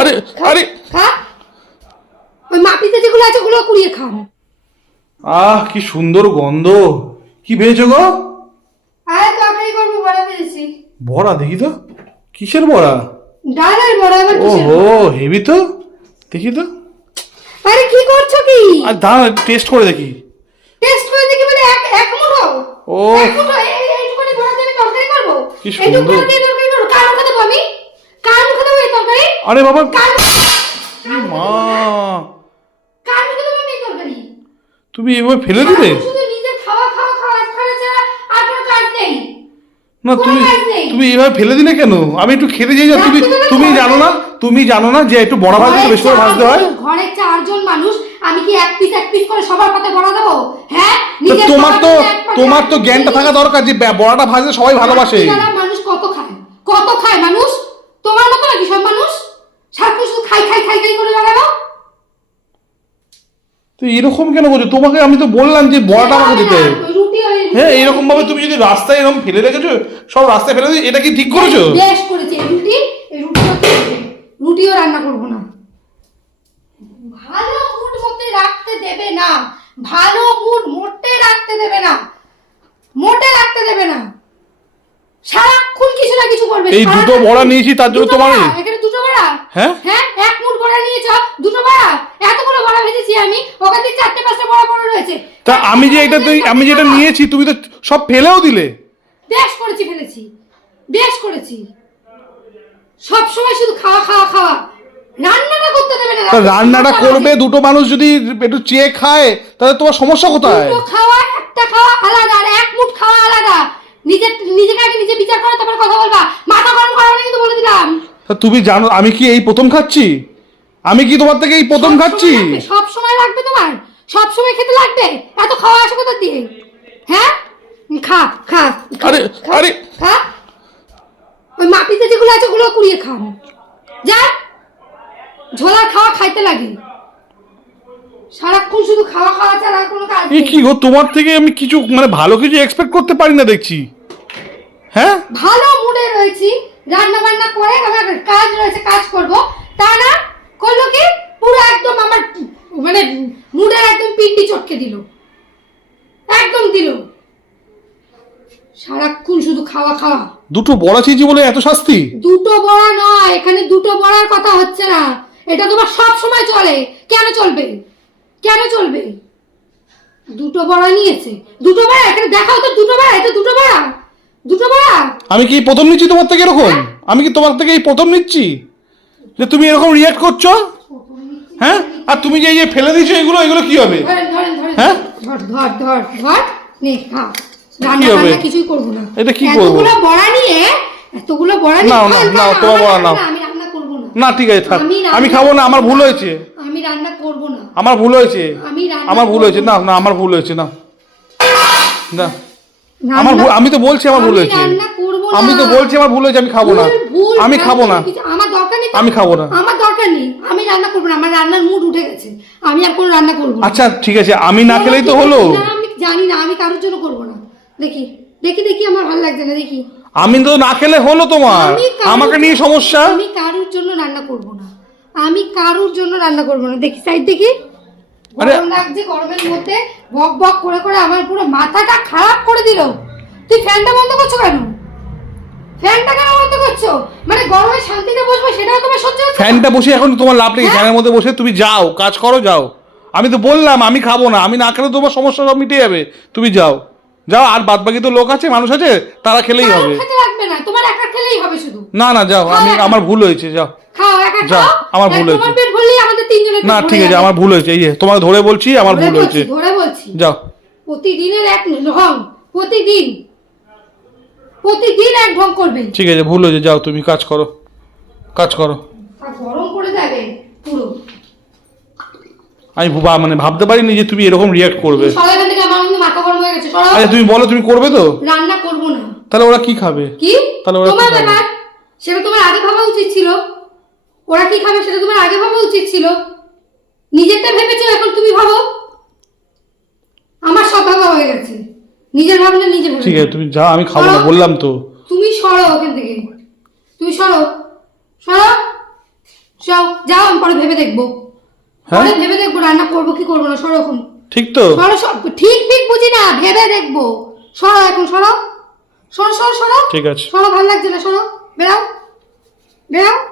আরে আরে খা, ওই মাটিতে যেগুলো আছে ওগুলো কুড়িয়ে খান। কি সুন্দর গন্ধ। কি ভেজেছো গো? আরে তরকারি করবো, বড়া ভেজেছি। বড়া দেখি তো, কিসের বড়া? ডালের বড়া। আবার কিসের ওহো, বড়া? হেভি তো, দেখি তো। আরে কি করছো কি? আর দাঁড়া, টেস্ট করে দেখি। টেস্ট করে দেখি মানে এক মুঠো? ও এক মুঠো এইটুকুনি বড়া দিয়ে তরকারি করবো? কি এইটুকু সুন্দর। বড়া দিয়ে তরকারি করবো? কার মুখে দেবো আমি? কার মুখে দেবো এই তরকারি? আরে বাবা, কার মা কার মুখে দেবো আমি এই তরকারি? তুমি এভাবে ফেলে দিলে? শুধু নিজের খাওয়া খাওয়া খাওয়া খাওয়া ছাড়া আর কোনো কাজ নেই। না কোনো তুমি কাজ নেই। তুমি এভাবে ফেলে দিলে কেন? আমি একটু খেতে চাই। তুমি তুমি জানো না, তুমি জানো না যে একটু বড়া ভাজতে বেশি করে ভাজতে হয়? ঘরে 4 জন মানুষ, আমি কি এক পিস করে সবার পাতে বড়া দেবো? হ্যাঁ, তো নিজের তোমার তো খাওয়ার জন্য এক পাতে তোমার তো জ্ঞানটা থাকা দরকার যে বড়াটা ভাজলে সবাই ভালোবাসে। যারা মানুষ কত খায় মানুষ? তোমার মতো নাকি সব মানুষ? সারাক্ষণ শুধু খাই করে বেড়াবো? তো এরকম কেন বলছো? তোমাকে আমি তো বললাম যে বড়াটা আমাকে দিতে হবে। রুটি হ্যাঁ, এরকম ভাবে তুমি যদি রাস্তায় এরকম ফেলে রেখেছো, সব রাস্তায় ফেলে দিয়ে, এটা কি ঠিক করেছো? বেশ করেছি। রুটিও রান্না করবো না। ভালো মুড মতে রাখতে দেবে না, ভালো মুড মোটে রাখতে দেবে না, মোটে রাখতে দেবে না। সারাক্ষণ কিছু না কিছু করবে। এই দুটো বড়া নিয়েছি তার জন্য তোমার এখানে দুটো বড়া? হ্যাঁ হ্যাঁ, এক মুঠ বড়া নিয়েছ, দুটো বড়া? এতগুলো বড়া ভেজেছি আমি, ওখান থেকে 4-5টা বড়া পড়ে রয়েছে। তা আমি যেটা নিয়েছি তুমি তো সব ফেলেও দিলে। বেশ করেছি, বেশ করেছি। সব সময় শুধু খাওয়া। রান্নাটা করতে দেবে না। তা রান্নাটা করবে, দুটো মানুষ যদি একটু চেয়ে খায় তাহলে তোমার সমস্যা কোথায়? দুটো খাওয়া, একটা খাওয়া আলাদা, আর এক মুঠ খাওয়া আলাদা। নিজেকে আগে নিজে বিচার করো, তারপর কথা বলবা। মাথা গরম করো না কিন্তু, বলে দিলাম। তা তুমি জানো আমি কি এই প্রথম খাচ্ছি? আমি কি তোমার থেকে এই প্রথম খাচ্ছি? সব সময় লাগবে তোমার? সব সময় খেতে লাগবে? এত খাওয়া আসে কোথা দিয়ে? হ্যাঁ, খা। আরে আরে খা, ওই মাটিতে যেগুলো আছে ওগুলো কুড়িয়ে খান। যা, ঝোলার খাওয়া খাইতে লাগে। সারাক্ষণ শুধু খাওয়া ছাড়া আর কোনো কাজ এই নেই। কি গো, তোমার থেকে আমি কিছু মানে ভালো কিছু এক্সপেক্ট করতে পারি না দেখছি। হ্যাঁ, ভালো মুডে রয়েছি, রান্না বান্না করে আমার কাজ রয়েছে, কাজ করব। তা না করলো কি, পুরো একদম আমার মানে মুডের একদম পিন্ডি চটকে দিল, একদম দিল। সারাক্ষণ শুধু খাওয়া। দুটো বড়া চেয়েছি বলে এত শাস্তি? দুটো বড়া নয়, এখানে দুটো বড়ার কথা হচ্ছে না। এটা তোমার সব সময় চলে। কেন চলবে? দুটো বড়া নিয়েছে, দুটো বড়া এখানে দেখাও তো। দুটো বড়া, এটা দুটো বড়া। আমি কি প্রথম নিচ্ছি তোমার থেকে এরকম? আমি কি তোমার থেকে এই প্রথম নিচ্ছি যে তুমি এরকম রিয়াক্ট করছো? হ্যাঁ, আর তুমি যে এই যে ফেলে দিয়েছো এগুলো কি হবে? ধরেন। হ্যাঁ, ধর নে, খা। কি হবে? রান্না কিছুই করবো না। এটা কি করবো? এতগুলো বড়া নিয়ে না, তোমার বড়া নাও। আমি রান্না করবো না। না ঠিক আছে, থাক। আমি খাবো না, আমার ভুল হয়েছে। আমি রান্না করবো না। আমার ভুল হয়েছে। আমার ভুল হয়েছে। না, আমার ভুল হয়েছে। না, আমার ভুল। আমি তো বলছি আমার ভুল হয়েছে। আমি তো বলছি আমার ভুল হয়েছে। আমি খাবো না। আমি খাবো না। আমার দরকার নেই। আমি খাবো না। আমার দরকার নেই। আমি রান্না করবো না। আমার রান্নার মুড উঠে গেছে। আমি আর কোনো রান্না করবো না। আচ্ছা ঠিক আছে, আমি না খেলেই তো হলো। আমি জানি না, আমি কারোর জন্য করবো না। দেখি আমার ভালো লাগছে না। দেখি, আমি তো না খেলে হলো তোমার, আমাকে নিয়ে সমস্যা। আমি কারোর জন্য রান্না করবো না। দেখি সাইড দেখি। গরম লাগছে, গরমের মধ্যে বক করে আমার পুরো মাথাটা খারাপ করে দিল। তুই ফ্যানটা বন্ধ করছো কেন? মানে গরমে শান্তিতে বসবো সেটাও তোমার সহ্য হচ্ছে না? ফ্যানটা বসে এখন তোমার লাভ নেই। ফ্যানের মধ্যে বসে তুমি যাও, কাজ করো, যাও। আমি তো বললাম আমি খাবো না। আমি না খেলে তোমার সমস্যা সব মিটে যাবে। তুমি যাও। আর বাদ বাকি তো লোক আছে, মানুষ আছে, তারা খেলেই হবে। খেতে লাগবে না, তোমার একা খেলেই হবে শুধু। না, যাও। আমার ভুল হয়েছে। যাও, খাও, একা যাও। খাও। আমার ভুল হয়েছে। তোমার পেট ভরলেই আমাদের তিনজনের না ঠিক আছে, আমার ভুল হয়েছে। এই যে তোমাকে ধরে বলছি, আমার ভুল হয়েছে। ধরে বলছি। যাও। প্রতিদিনের এক ঢং, প্রতিদিন এক ঢং করবে। ঠিক আছে, ভুল হয়েছে। যাও, তুমি কাজ করো। আর গরম করে যাবে পুরো। আমি মানে ভাবতে পারিনি যে তুমি এরকম রিয়াক্ট করবে। সবাই এখান থেকে, আমার মাথা গরম হয়ে গেছে। আচ্ছা তুমি বলো, তুমি করবে তো? রান্না করবো না। তাহলে ওরা কি খাবে? তাহলে ওরা তোমার ব্যাপার, সেটা তোমার আগে ভাবা উচিত ছিল। ওরা কি খাবে সেটা তোমার আগে ভাবা উচিত ছিল। নিজেরটা ভেবেছো, এখন তুমি ভাবো। আমার সব ভাবা হয়ে গেছে। নিজের ভাবনা নিজে ভেবে। ঠিক আছে, তুমি যাও। আমি খাবো না, বললাম তো। তুমি সরো ওখান থেকে। তুমি সরো। যাও যাও, আমি পরে ভেবে দেখবো। হ্যাঁ? পরে ভেবে দেখবো রান্না করবো কি করবো না। সরো এখন। ঠিক তো? সরো ঠিক ঠিক বুঝি না, ভেবে দেখবো। সরো এখন, সরো সরো সরো সরো। ঠিক আছে। সরো, ভালো লাগছে না, সরো, বেরাও বেরাও।